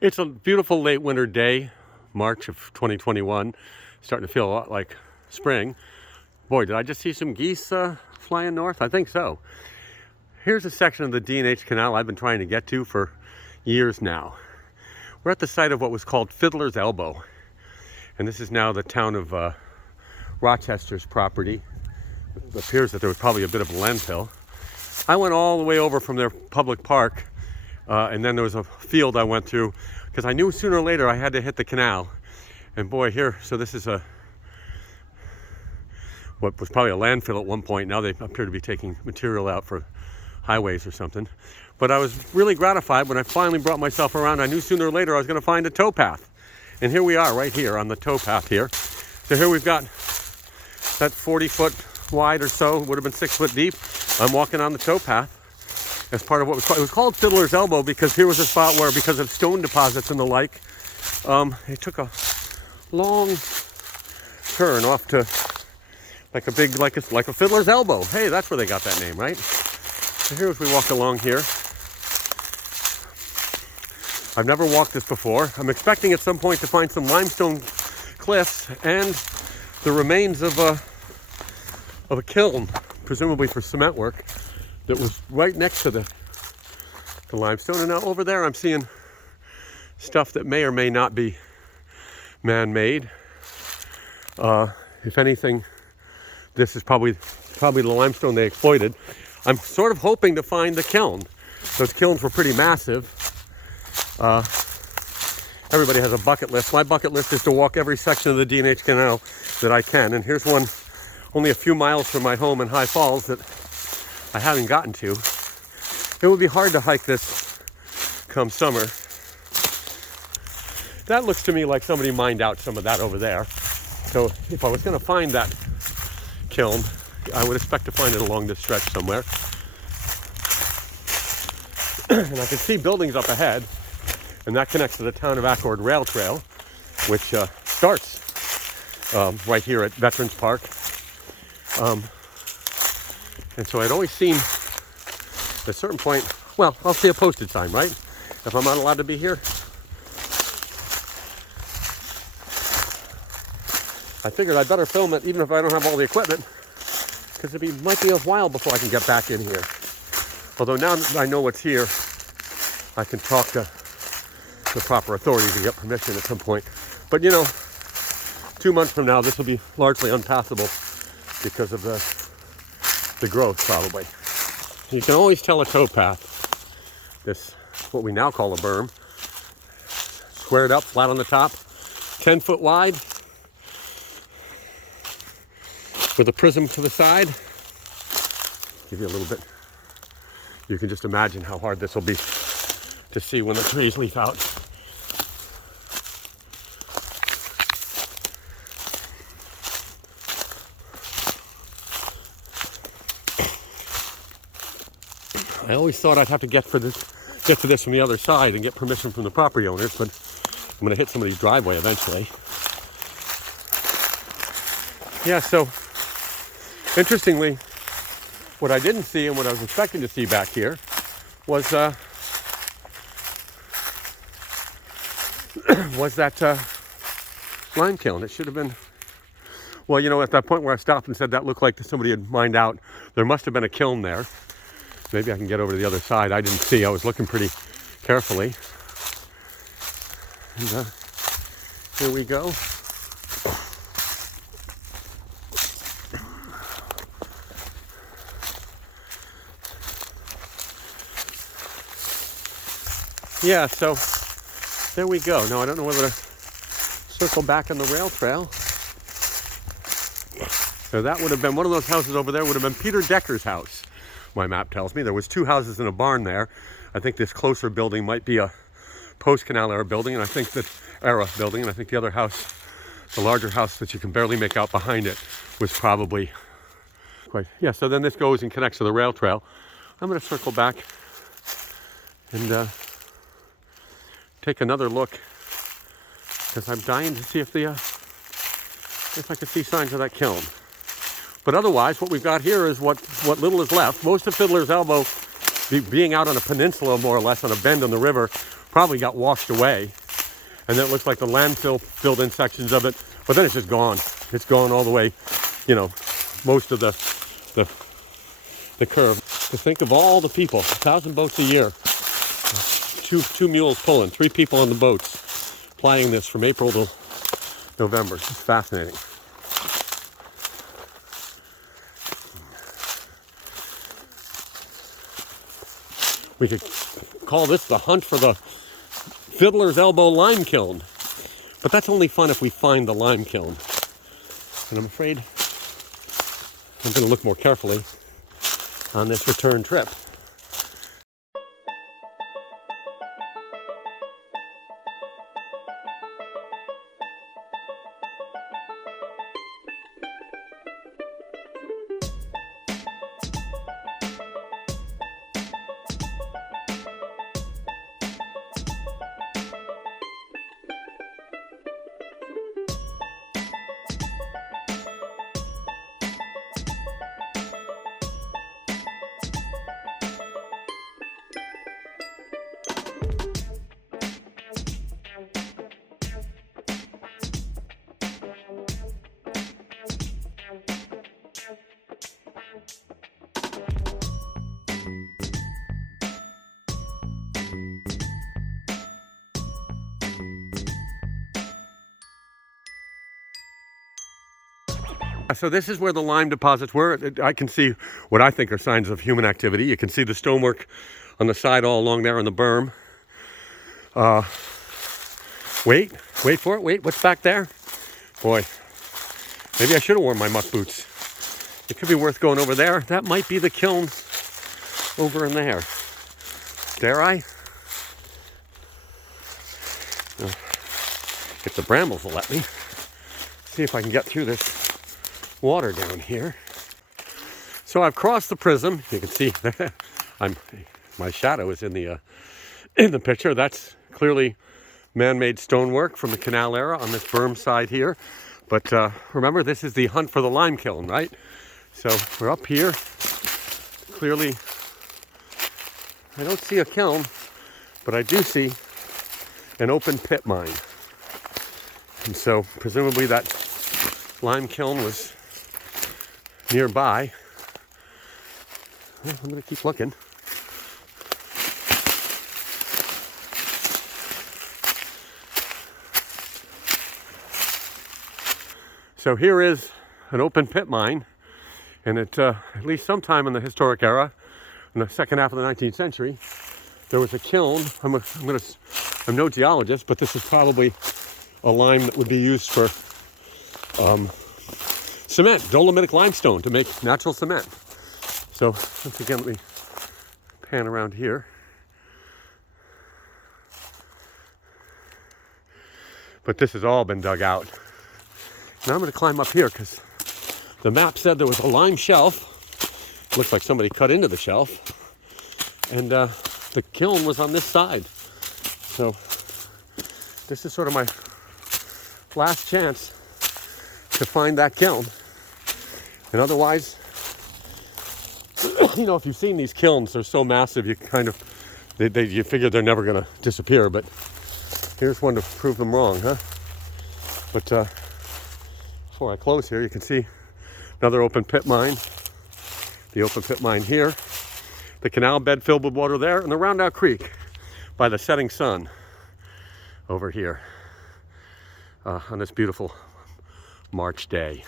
It's a beautiful late winter day, March of 2021. Starting to feel a lot like spring. Boy, did I just see some geese flying north? I think so. Here's a section of the D&H Canal I've been trying to get to for years now. We're at the site of what was called Fiddler's Elbow. And this is now the town of Rochester's property. It appears that there was probably a bit of a landfill. I went all the way over from their public park, and then there was a field I went through because I knew sooner or later I had to hit the canal. And boy, here, so this is what was probably a landfill at one point. Now they appear to be taking material out for highways or something. But I was really gratified when I finally brought myself around. I knew sooner or later I was going to find a towpath. And here we are right here on the towpath here. So here we've got that 40-foot wide or so, would have been 6 foot deep. I'm walking on the towpath as part of what was called, it was called Fiddler's Elbow because here was a spot where, because of stone deposits and the like, it took a long turn off to like a big, like a fiddler's elbow. Hey, that's where they got that name, right? So here as we walk along here, I've never walked this before. I'm expecting at some point to find some limestone cliffs and the remains of a kiln, presumably for cement work, that was right next to the limestone. And now over there I'm seeing stuff that may or may not be man-made. If anything, this is probably the limestone they exploited. I'm sort of hoping to find the kiln. Those kilns were pretty massive. Everybody has a bucket list. My bucket list is to walk every section of the D&H Canal that I can. And here's one only a few miles from my home in High Falls that I haven't gotten to. It would be hard to hike this come summer. That looks to me like somebody mined out some of that over there. So if I was going to find that kiln, I would expect to find it along this stretch somewhere. And I can see buildings up ahead, and that connects to the Town of Accord Rail Trail, which starts right here at Veterans Park. And so I'd always seen at a certain point, well, I'll see a posted sign, right? If I'm not allowed to be here. I figured I'd better film it even if I don't have all the equipment, because it might be a while before I can get back in here. Although now that I know what's here, I can talk to the proper authorities and get permission at some point. But 2 months from now, this will be largely unpassable because of the growth, probably. You can always tell a towpath. This, what we now call a berm, squared up, flat on the top, 10 foot wide, with a prism to the side. Give you a little bit. You can just imagine how hard this will be to see when the trees leaf out. I always thought I'd have to get to this from the other side and get permission from the property owners, but I'm going to hit somebody's driveway eventually. Yeah, so interestingly, what I didn't see and what I was expecting to see back here was that lime kiln. It should have been, well, at that point where I stopped and said that looked like somebody had mined out, there must have been a kiln there. Maybe I can get over to the other side. I didn't see. I was looking pretty carefully. And here we go. Yeah, so there we go. Now I don't know whether to circle back on the rail trail. So that would have been one of those houses over there, would have been Peter Decker's house. My map tells me there was 2 houses and a barn there. I think this closer building might be a post-canal era building, and I think the other house, the larger house that you can barely make out behind it, was probably quite, yeah. So then this goes and connects to the rail trail. I'm going to circle back and take another look, because I'm dying to see if I can see signs of that kiln. But otherwise, what we've got here is what little is left. Most of Fiddler's Elbow being out on a peninsula, more or less, on a bend in the river, probably got washed away. And then it looks like the landfill filled in sections of it, but then it's just gone. It's gone all the way, you know, most of the curve. To think of all the people, 1,000 boats a year, two mules pulling, 3 people on the boats, plying this from April to November. It's fascinating. We could call this the hunt for the Fiddler's Elbow lime kiln. But that's only fun if we find the lime kiln. And I'm afraid I'm going to look more carefully on this return trip. So this is where the lime deposits were. I can see what I think are signs of human activity. You can see the stonework on the side all along there on the berm. Wait for it. Wait, what's back there? Boy, maybe I should have worn my muck boots. It could be worth going over there. That might be the kiln over in there. Dare I? If the brambles will let me. See if I can get through this water down here. So I've crossed the prism. You can see my shadow is in the picture. That's clearly man-made stonework from the Canal era on this berm side here. But remember, this is the hunt for the lime kiln, right? So we're up here. Clearly, I don't see a kiln, but I do see an open pit mine. And so presumably that lime kiln was nearby. Well, I'm going to keep looking. So here is an open pit mine, and at least sometime in the historic era, in the second half of the 19th century, there was a kiln. I'm no geologist, but this is probably a lime that would be used for cement, dolomitic limestone, to make natural cement. So once again, let me pan around here. But this has all been dug out. Now I'm going to climb up here because the map said there was a lime shelf. Looks like somebody cut into the shelf. And the kiln was on this side. So this is sort of my last chance to find that kiln. And otherwise, you know, if you've seen these kilns, they're so massive, you kind of, you figure they're never going to disappear. But here's one to prove them wrong, huh? But before I close here, you can see another open pit mine. The open pit mine here. The canal bed filled with water there, and the Roundout Creek by the setting sun over here on this beautiful March day.